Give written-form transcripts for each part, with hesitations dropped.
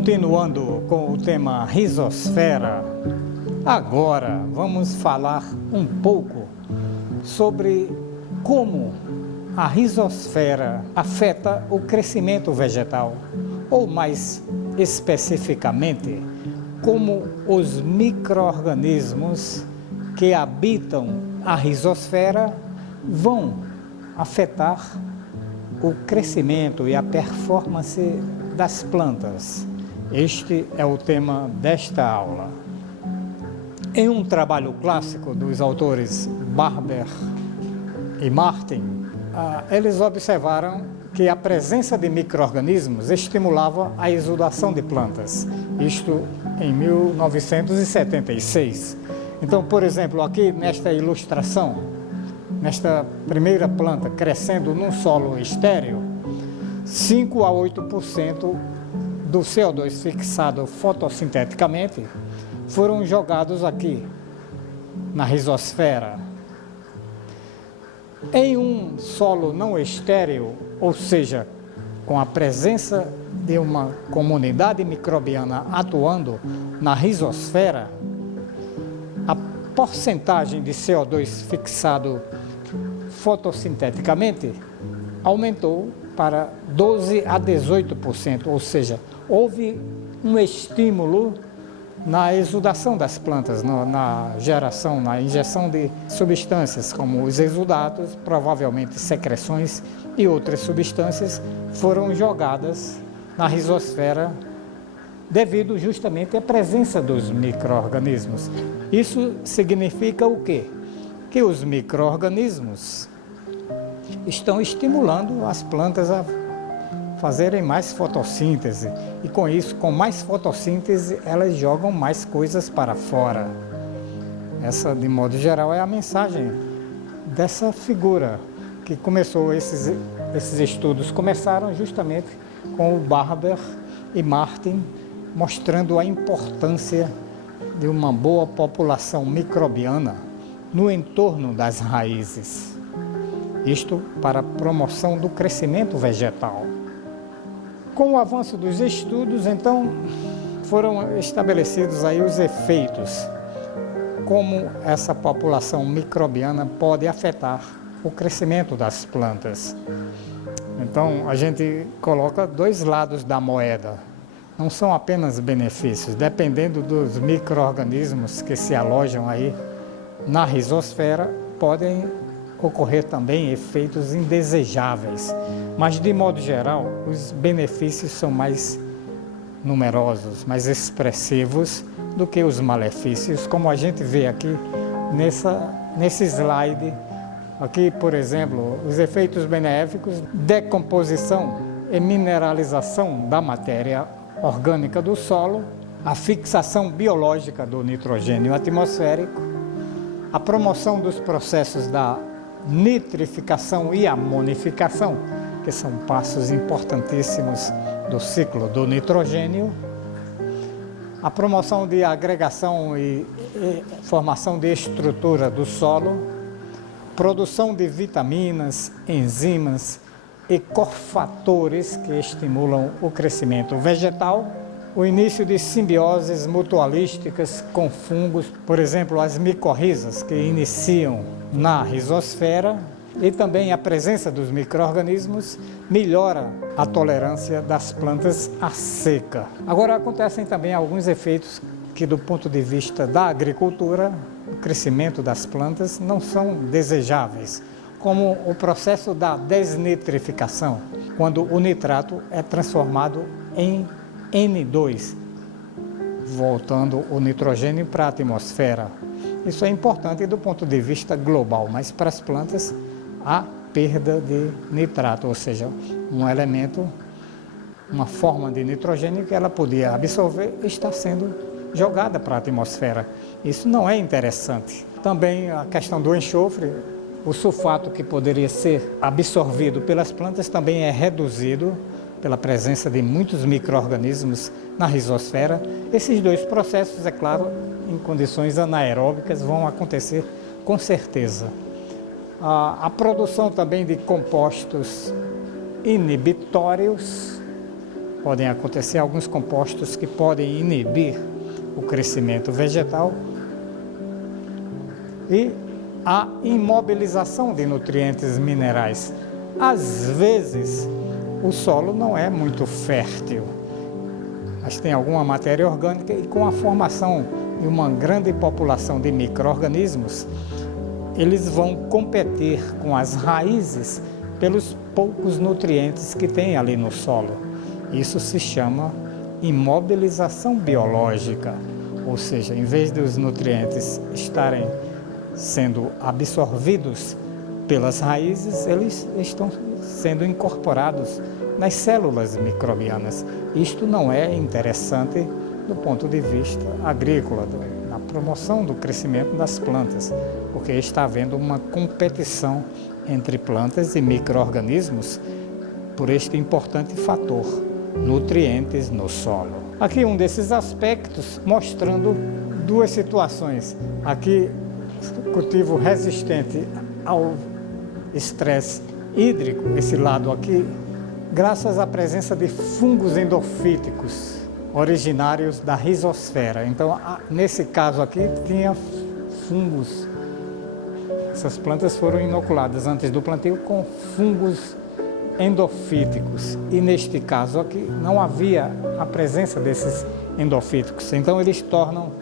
Continuando com o tema rizosfera, agora vamos falar um pouco sobre como a rizosfera afeta o crescimento vegetal, ou mais especificamente, como os micro-organismos que habitam a rizosfera vão afetar o crescimento e a performance das plantas. Este é o tema desta aula. Em um trabalho clássico dos autores Barber e Martin, eles observaram que a presença de micro-organismos estimulava a exudação de plantas, isto em 1976. Então, por exemplo, aqui nesta ilustração, nesta primeira planta crescendo num solo estéril, 5 a 8% do CO2 fixado fotossinteticamente foram jogados aqui na rizosfera. Em um solo não estéril, ou seja, com a presença de uma comunidade microbiana atuando na rizosfera, a porcentagem de CO2 fixado fotossinteticamente aumentou para 12 a 18%, ou seja, houve um estímulo na exudação das plantas, na geração, na injeção de substâncias, como os exudatos, provavelmente secreções e outras substâncias foram jogadas na rizosfera devido justamente à presença dos micro-organismos. Isso significa o quê? Que os micro-organismos estão estimulando as plantas a fazerem mais fotossíntese e com isso, com mais fotossíntese, elas jogam mais coisas para fora. Essa, de modo geral, é a mensagem dessa figura que começou, esses estudos começaram justamente com o Barber e Martin, mostrando a importância de uma boa população microbiana no entorno das raízes. Isto para a promoção do crescimento vegetal. Com o avanço dos estudos, então, foram estabelecidos aí os efeitos, como essa população microbiana pode afetar o crescimento das plantas. Então, a gente coloca dois lados da moeda. Não são apenas benefícios, dependendo dos micro-organismos que se alojam aí na rizosfera, podem ocorrer também efeitos indesejáveis, mas de modo geral os benefícios são mais numerosos, mais expressivos do que os malefícios, como a gente vê aqui nesse slide. Aqui, por exemplo, os efeitos benéficos: decomposição e mineralização da matéria orgânica do solo, a fixação biológica do nitrogênio atmosférico, a promoção dos processos da nitrificação e amonificação, que são passos importantíssimos do ciclo do nitrogênio, a promoção de agregação e formação de estrutura do solo, produção de vitaminas, enzimas e cofatores que estimulam o crescimento vegetal, o início de simbioses mutualísticas com fungos, por exemplo, as micorrizas que iniciam na rizosfera, e também a presença dos micro-organismos melhora a tolerância das plantas à seca. Agora, acontecem também alguns efeitos que, do ponto de vista da agricultura, o crescimento das plantas não são desejáveis, como o processo da desnitrificação, quando o nitrato é transformado em N2, voltando o nitrogênio para a atmosfera. Isso é importante do ponto de vista global, mas para as plantas há perda de nitrato, ou seja, um elemento, uma forma de nitrogênio que ela podia absorver está sendo jogada para a atmosfera. Isso não é interessante. Também a questão do enxofre, o sulfato que poderia ser absorvido pelas plantas também é reduzido pela presença de muitos micro-organismos na rizosfera. Esses dois processos, é claro, em condições anaeróbicas vão acontecer com certeza. A produção também de compostos inibitórios podem acontecer alguns compostos que podem inibir o crescimento vegetal e a imobilização de nutrientes minerais. Às vezes, o solo não é muito fértil, mas tem alguma matéria orgânica e com a formação de uma grande população de micro-organismos, eles vão competir com as raízes pelos poucos nutrientes que tem ali no solo. Isso se chama imobilização biológica, ou seja, em vez dos nutrientes estarem sendo absorvidos pelas raízes, eles estão sendo incorporados nas células microbianas. Isto não é interessante do ponto de vista agrícola, na promoção do crescimento das plantas, porque está havendo uma competição entre plantas e micro-organismos por este importante fator, nutrientes no solo. Aqui um desses aspectos mostrando duas situações. Aqui, cultivo resistente ao estresse hídrico, esse lado aqui, graças à presença de fungos endofíticos originários da rizosfera. Então, nesse caso aqui, tinha fungos. Essas plantas foram inoculadas antes do plantio com fungos endofíticos. E neste caso aqui, não havia a presença desses endofíticos. Então, eles tornam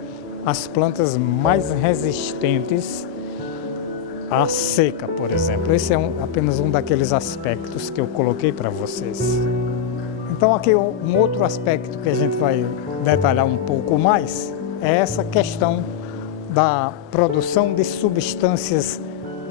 as plantas mais resistentes à seca, por exemplo. Esse é apenas um daqueles aspectos que eu coloquei para vocês. Então, aqui um outro aspecto que a gente vai detalhar um pouco mais é essa questão da produção de substâncias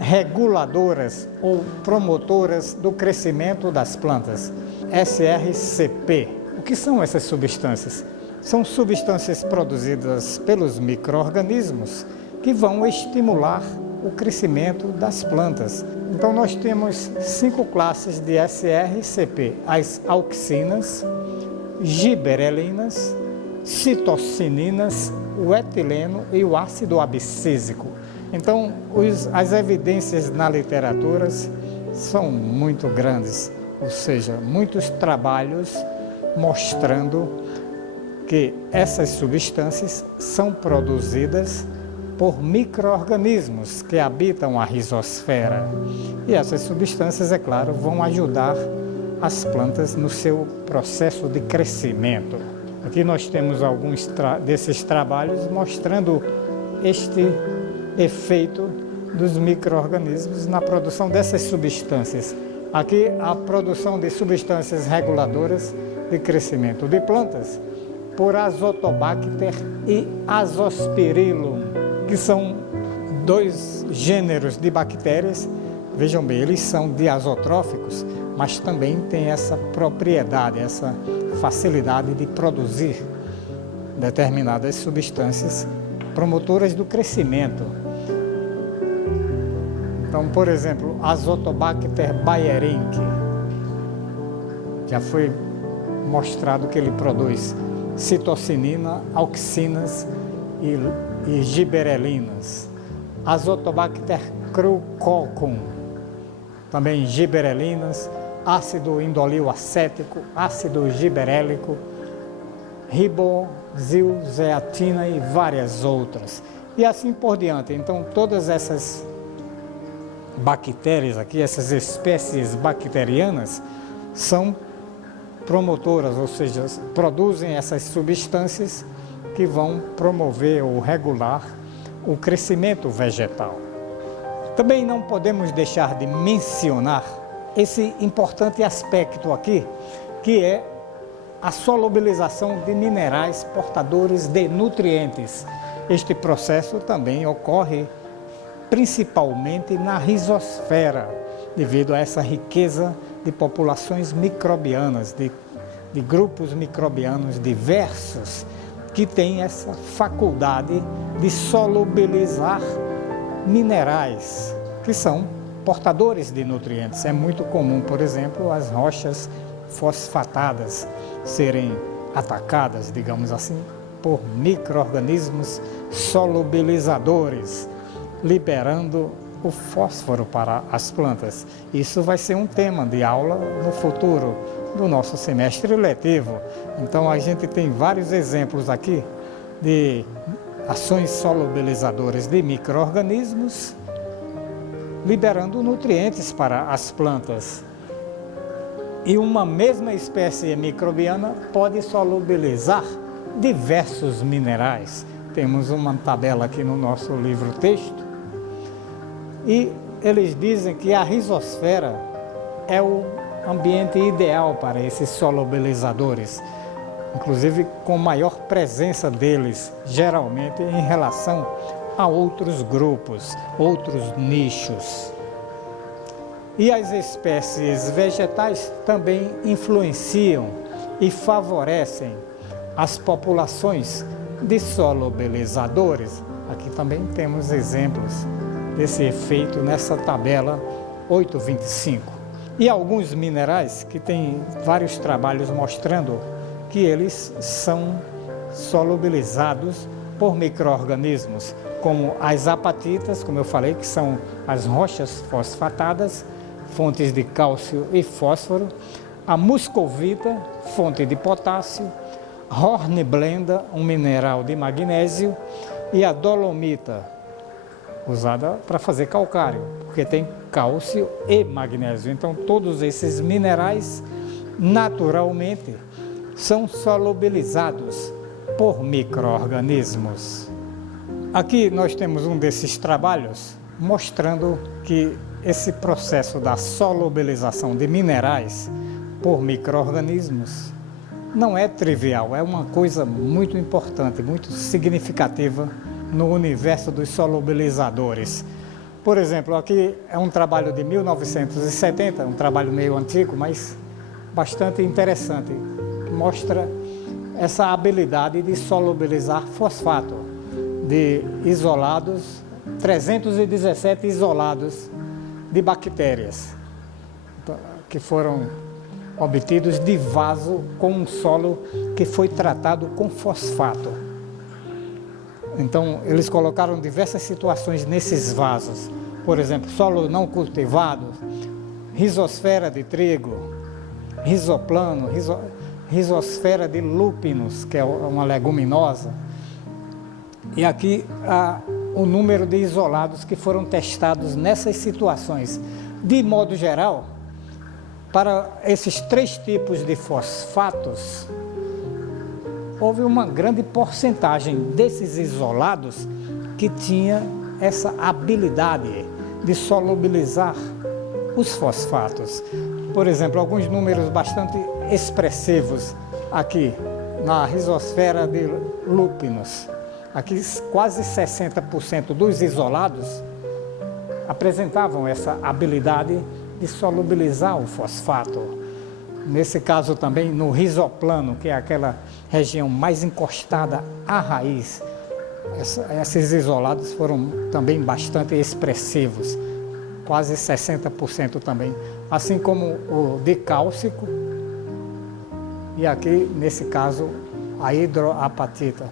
reguladoras ou promotoras do crescimento das plantas, SRCP. O que são essas substâncias? São substâncias produzidas pelos micro-organismos que vão estimular o crescimento das plantas. Então nós temos 5 classes de SRCP: as auxinas, giberelinas, citocininas, o etileno e o ácido abscísico. Então as evidências na literatura são muito grandes, ou seja, muitos trabalhos mostrando que essas substâncias são produzidas por micro-organismos que habitam a rizosfera. E essas substâncias, é claro, vão ajudar as plantas no seu processo de crescimento. Aqui nós temos alguns desses trabalhos mostrando este efeito dos micro-organismos na produção dessas substâncias. Aqui a produção de substâncias reguladoras de crescimento de plantas por Azotobacter e Azospirillum, que são 2 gêneros de bactérias. Vejam bem, eles são diazotróficos, mas também têm essa propriedade, essa facilidade de produzir determinadas substâncias promotoras do crescimento. Então, por exemplo, Azotobacter baerenque, já foi mostrado que ele produz citocinina, auxinas e giberelinas. Azotobacter crucocum, também giberelinas, ácido indolil acético, ácido giberélico, ribozilzeatina e várias outras. E assim por diante. Então, todas essas bactérias aqui, essas espécies bacterianas, são promotoras, ou seja, produzem essas substâncias que vão promover ou regular o crescimento vegetal. Também não podemos deixar de mencionar esse importante aspecto aqui, que é a solubilização de minerais portadores de nutrientes. Este processo também ocorre principalmente na rizosfera, devido a essa riqueza de populações microbianas, de grupos microbianos diversos, que têm essa faculdade de solubilizar minerais, que são portadores de nutrientes. É muito comum, por exemplo, as rochas fosfatadas serem atacadas, digamos assim, por micro-organismos solubilizadores, liberando o fósforo para as plantas. Isso vai ser um tema de aula no futuro, do nosso semestre letivo. Então a gente tem vários exemplos aqui de ações solubilizadoras de micro-organismos, liberando nutrientes para as plantas. E uma mesma espécie microbiana pode solubilizar diversos minerais. Temos uma tabela aqui no nosso livro-texto. E eles dizem que a rizosfera é o ambiente ideal para esses solubilizadores, inclusive com maior presença deles, geralmente em relação a outros grupos, outros nichos. E as espécies vegetais também influenciam e favorecem as populações de solubilizadores. Aqui também temos exemplos desse efeito nessa tabela 8.25. E alguns minerais que têm vários trabalhos mostrando que eles são solubilizados por micro-organismos, como as apatitas, como eu falei, que são as rochas fosfatadas, fontes de cálcio e fósforo, a muscovita, fonte de potássio, hornblenda, um mineral de magnésio, e a dolomita, usada para fazer calcário, porque tem cálcio e magnésio. Então, todos esses minerais, naturalmente, são solubilizados por micro-organismos. Aqui nós temos um desses trabalhos mostrando que esse processo da solubilização de minerais por micro-organismos não é trivial, é uma coisa muito importante, muito significativa no universo dos solubilizadores. Por exemplo, aqui é um trabalho de 1970, um trabalho meio antigo, mas bastante interessante, que mostra essa habilidade de solubilizar fosfato de isolados, 317 isolados de bactérias que foram obtidos de vaso com um solo que foi tratado com fosfato. Então, eles colocaram diversas situações nesses vasos. Por exemplo, solo não cultivado, rizosfera de trigo, rizoplano, rizosfera de lúpinos, que é uma leguminosa. E aqui o número de isolados que foram testados nessas situações. De modo geral, para esses 3 tipos de fosfatos, houve uma grande porcentagem desses isolados que tinha essa habilidade de solubilizar os fosfatos. Por exemplo, alguns números bastante expressivos aqui na rizosfera de lúpinos. Aqui quase 60% dos isolados apresentavam essa habilidade de solubilizar o fosfato. Nesse caso também no rizoplano, que é aquela região mais encostada à raiz, esses isolados foram também bastante expressivos, quase 60% também, assim como o dicálcico e aqui, nesse caso, a hidroapatita.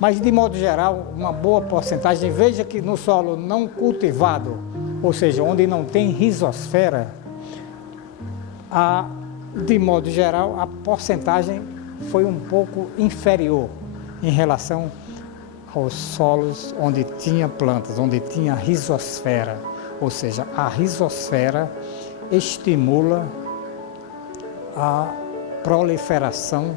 Mas, de modo geral, uma boa porcentagem. Veja que no solo não cultivado, ou seja, onde não tem rizosfera, de modo geral, a porcentagem foi um pouco inferior em relação aos solos onde tinha plantas, onde tinha rizosfera. Ou seja, a rizosfera estimula a proliferação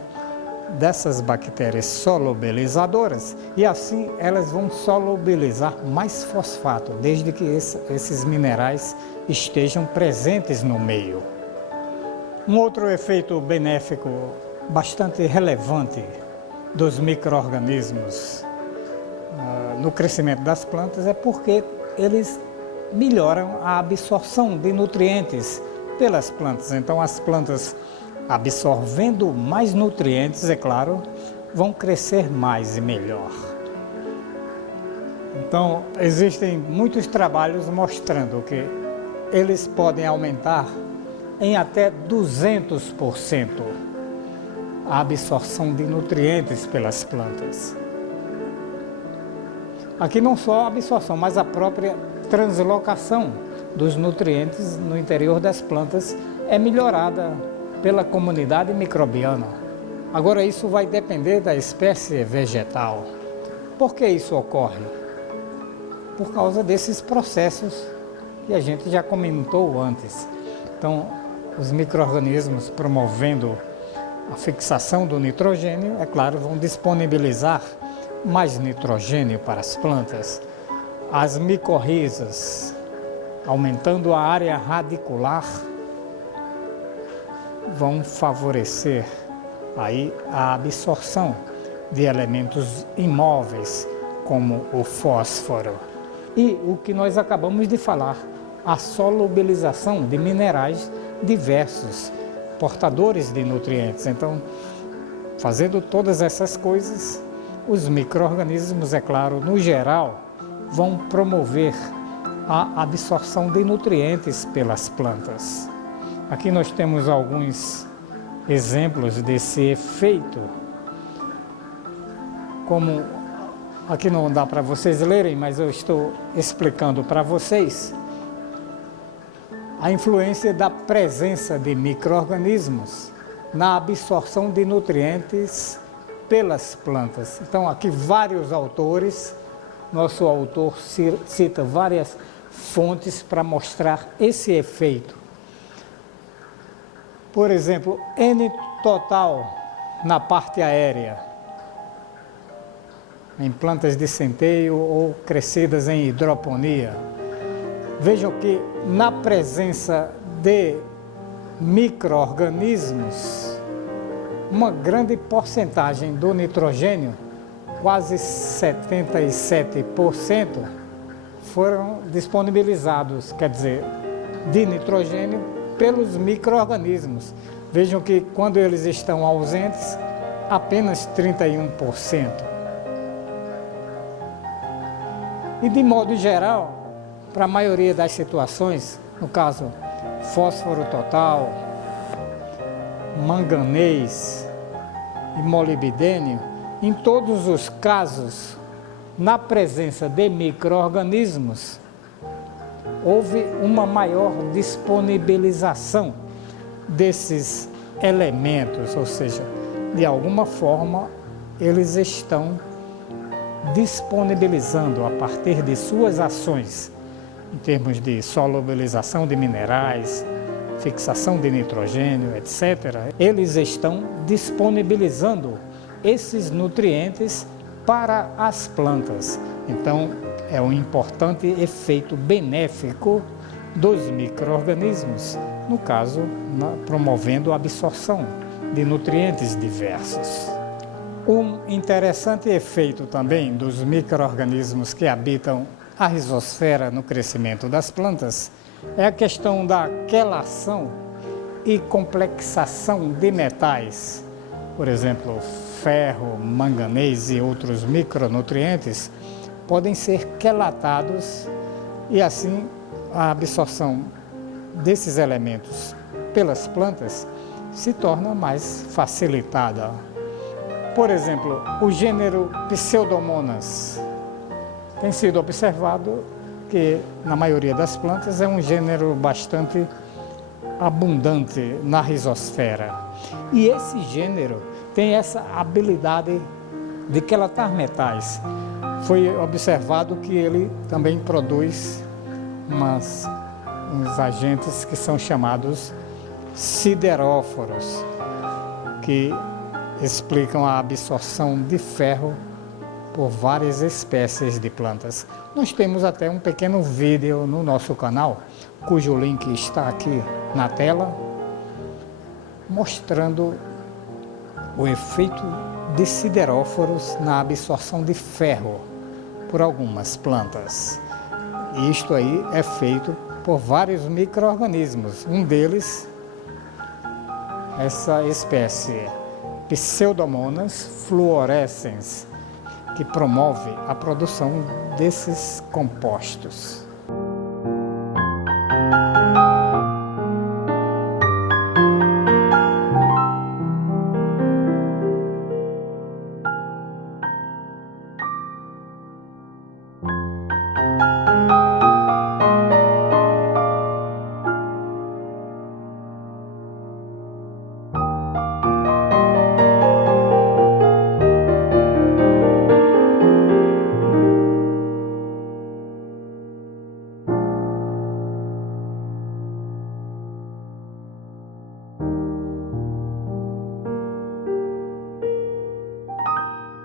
dessas bactérias solubilizadoras e assim elas vão solubilizar mais fosfato, desde que esses minerais estejam presentes no meio. Um outro efeito benéfico bastante relevante dos micro-organismos no crescimento das plantas é porque eles melhoram a absorção de nutrientes pelas plantas. Então as plantas, absorvendo mais nutrientes, é claro, vão crescer mais e melhor. Então, existem muitos trabalhos mostrando que eles podem aumentar em até 200% a absorção de nutrientes pelas plantas. Aqui não só a absorção, mas a própria translocação dos nutrientes no interior das plantas é melhorada pela comunidade microbiana. Agora, isso vai depender da espécie vegetal. Por que isso ocorre? Por causa desses processos que a gente já comentou antes. Então, os micro-organismos promovendo a fixação do nitrogênio, é claro, vão disponibilizar mais nitrogênio para as plantas. As micorrizas, aumentando a área radicular, vão favorecer aí a absorção de elementos imóveis, como o fósforo. E o que nós acabamos de falar, a solubilização de minerais diversos, portadores de nutrientes. Então, fazendo todas essas coisas, os micro-organismos, é claro, no geral, vão promover a absorção de nutrientes pelas plantas. Aqui nós temos alguns exemplos desse efeito, como aqui não dá para vocês lerem, mas eu estou explicando para vocês a influência da presença de micro-organismos na absorção de nutrientes pelas plantas. Então, aqui vários autores, nosso autor cita várias fontes para mostrar esse efeito. Por exemplo, N-total na parte aérea, em plantas de centeio ou crescidas em hidroponia. Vejam que na presença de micro-organismos, uma grande porcentagem do nitrogênio, quase 77%, foram disponibilizados, quer dizer, de nitrogênio pelos micro-organismos. Vejam que quando eles estão ausentes, apenas 31%. E de modo geral, para a maioria das situações, no caso, fósforo total, manganês e molibdênio, em todos os casos, na presença de micro-organismos, houve uma maior disponibilização desses elementos, ou seja, de alguma forma eles estão disponibilizando a partir de suas ações, em termos de solubilização de minerais, fixação de nitrogênio, etc., eles estão disponibilizando esses nutrientes para as plantas. Então, é um importante efeito benéfico dos micro-organismos, no caso, promovendo a absorção de nutrientes diversos. Um interessante efeito também dos micro-organismos que habitam a rizosfera no crescimento das plantas é a questão da quelação e complexação de metais. Por exemplo, ferro, manganês e outros micronutrientes podem ser quelatados e assim a absorção desses elementos pelas plantas se torna mais facilitada. Por exemplo, o gênero Pseudomonas tem sido observado que na maioria das plantas é um gênero bastante abundante na rizosfera. E esse gênero tem essa habilidade de quelatar metais. Foi observado que ele também produz uns agentes que são chamados sideróforos, que explicam a absorção de ferro por várias espécies de plantas. Nós temos até um pequeno vídeo no nosso canal, cujo link está aqui na tela, mostrando o efeito de sideróforos na absorção de ferro por algumas plantas. E isto aí é feito por vários micro-organismos. Um deles, essa espécie Pseudomonas fluorescens, que promove a produção desses compostos.